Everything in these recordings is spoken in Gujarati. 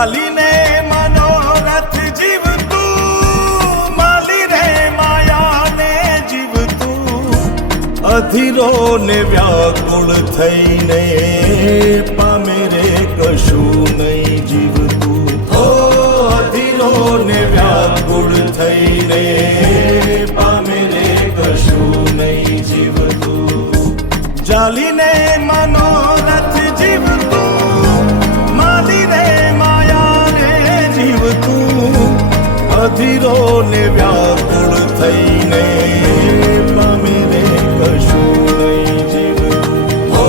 ચાલીને મનોરથ જીવતું, માલી રે માયાને જીવતું, અધીરો ને વ્યાકુળ થઈને પામે રે કશું નહીં જીવતું. ઓ અધીરો ને વ્યાકુળ થઈને પામે રે કશું નહીં જીવતું. ચાલીને મનોરથ જીવતું, માલી રે માયાને જીવતું, અધીરો ને વ્યાકુળ થઈને પામે રે કશું નહીં જીવતું. ઓ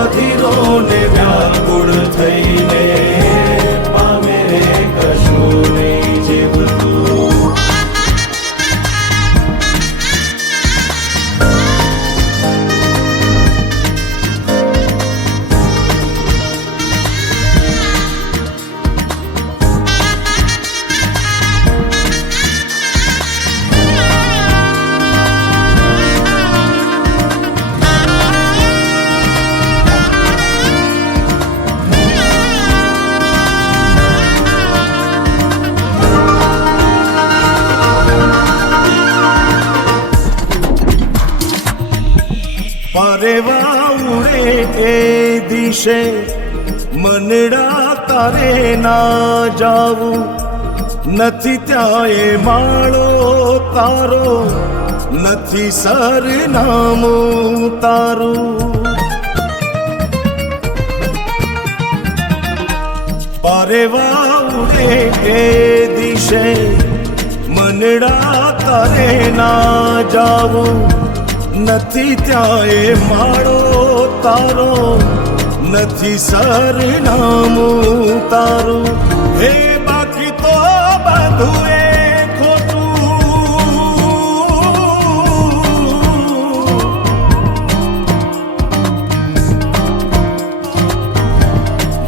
અધીરો ને વ્યાકુળ થઈને પામે રે કશું નહીં જીવતું. પરેવા ઉડે એ દિશે મનડા તારે ના જાવું, નથી ત્યાં એ માળો તારો, નથી સરનામું તારું. પરેવા ઉડે એ દિશે મનડા તારે ના જાવું, નથી ત્યાં એ માળો તારો, નથી સરનામું તારું. હે બાકી તો બધું એ ખોટું,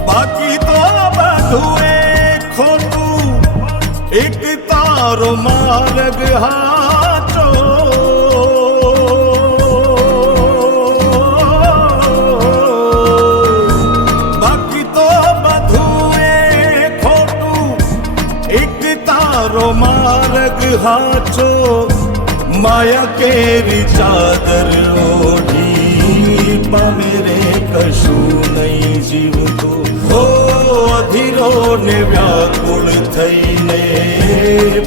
બાકી તો બધું એ ખોટું, એક તારો માર્ગ હાચો. માર્ગ હાચો, માયા કેરી ચાદર ઓઢી પામે રે કશું નહીં જીવતું. ઓ અધીરો ને વ્યાકુળ થઈને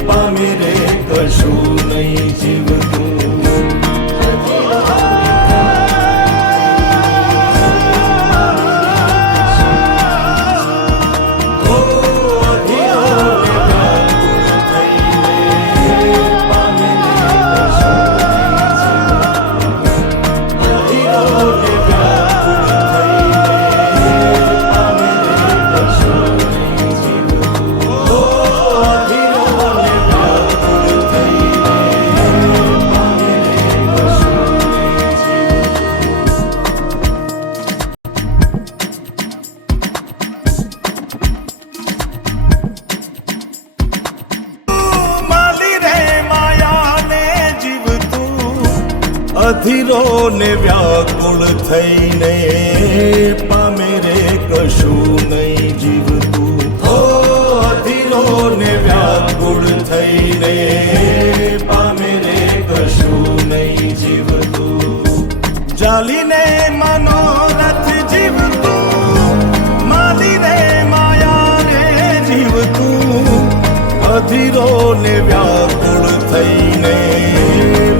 પામે રે કશું નહીં જીવતું. અધીરો ને વ્યાકુળ થઈને પામે રે કશું નહીં જીવતું. ઓ અધીરો ને વ્યાકુળ થઈને પામે રે કશું નહીં જીવતું. ચાલીને મનોરથ જીવતું, માલી રે માયાને જીવતું, અધીરો ને વ્યાકુળ થઈને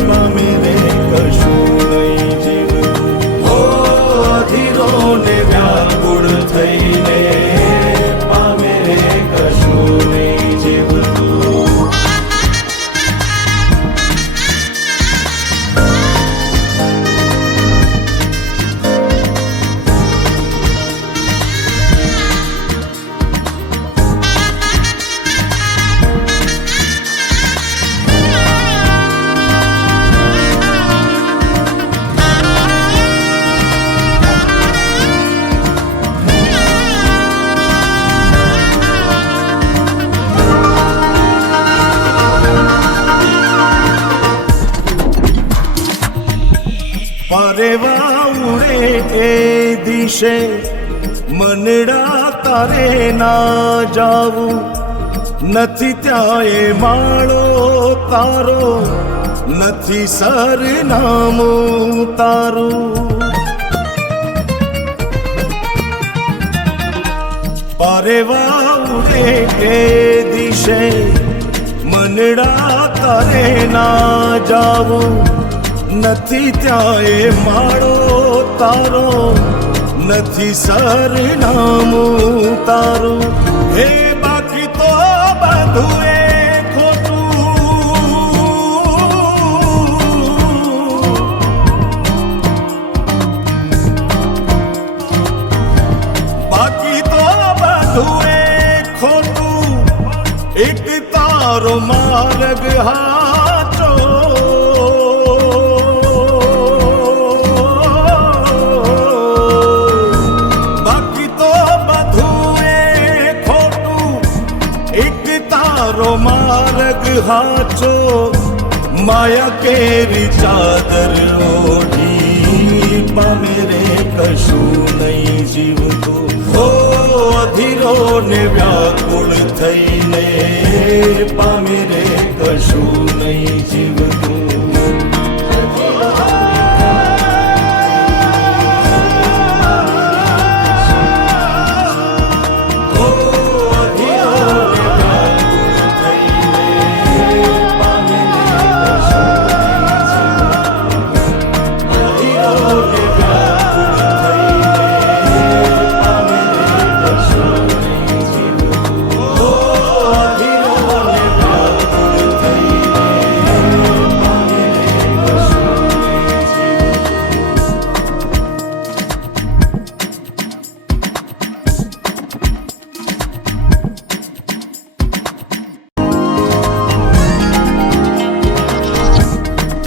પામે રે કશું નહીં જીવતું. ઓ અધીરો ને વ્યાકુળ થઈને પામે રે કશું નહીં જીવતું. પરેવા ઉડે એ દિશે મનડા તારે ના જાવું, નથી ત્યાં એ માળો તારો, નથી સરનામું તારું. પારેવા ઉડે કે દિશે મનડા તારે ના જાવું, નથી ત્યાં એ માળો તારો, નથી સરનામું તારું. હે બાકી તો બધું એ એક તારો માર્ગ હાચો, બાકી તો બધું એ ખોટું. એક તારો માર્ગ હાચો, માયા કેરી ચાદર ઓઢી, પામે રે કશું નહીં જીવતું. ઓ અધીરો ને વ્યાકુળ થઈને, પામે રે કશું નહીં જીવતું.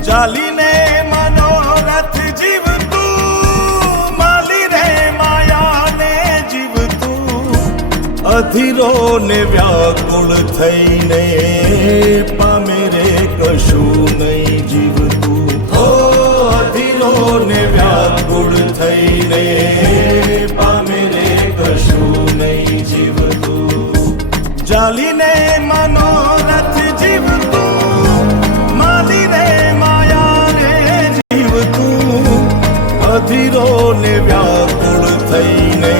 ચાલીને મનોરથ જીવતું, માલી રે માયાને જીવતું. અધીરો ને વ્યાકુળ થઈને, પામે રે કશું નહીં જીવતું. ઓ અધીરો ને વ્યાકુળ થઈને, પામે રે કશું નહીં જીવતું. ચાલીને મનોરથ જીવતું, માલી રે અધીરો ને વ્યાકુળ થઈને,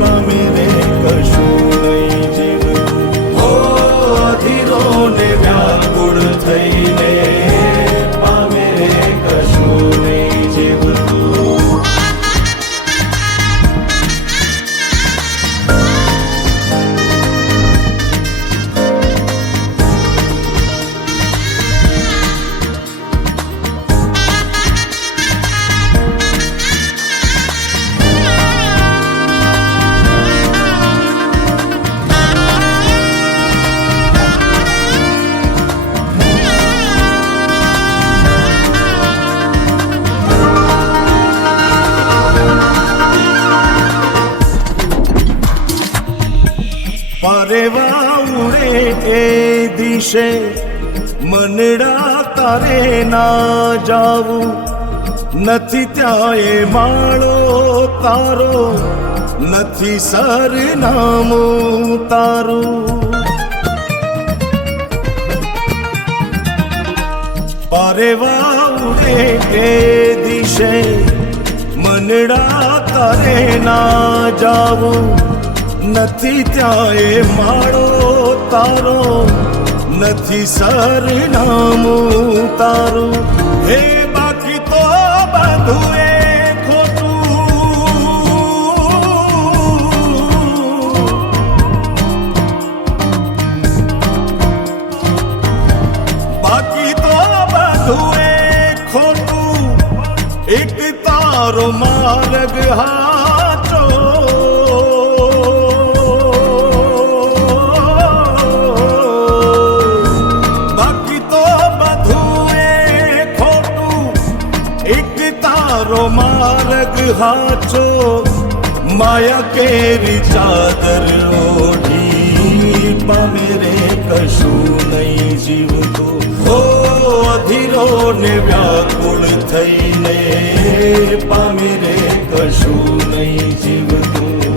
પામે રે કશું નહીં જીવતું. ઓ અધીરો ને વ્યાકુળ થઈને, પામે રે કશું નહીં જીવતું. પારેવા ઉડે એ દિશે મનડા તારે ના જાવું, નથી ત્યાં એ માળો તારો, નથી સરનામું તારું. પારેવા ઉડે એ દિશે મનડા તારે ના જાવું, નથી ત્યાં એ માળો તારો, નથી સરનામું તારું. હે બાકી તો બધું એ એક તારો માર્ગ હાચો, બાકી તો બધું એ ખોટું. એક તારો માર્ગ હાચો, માયા કેરી ચાદર ઓઢી, પામે રે કશું નહીં જીવતું. ઓ અધીરો ને વ્યાકુળ થઈને, પામે રે કશું નહીં જીવતું.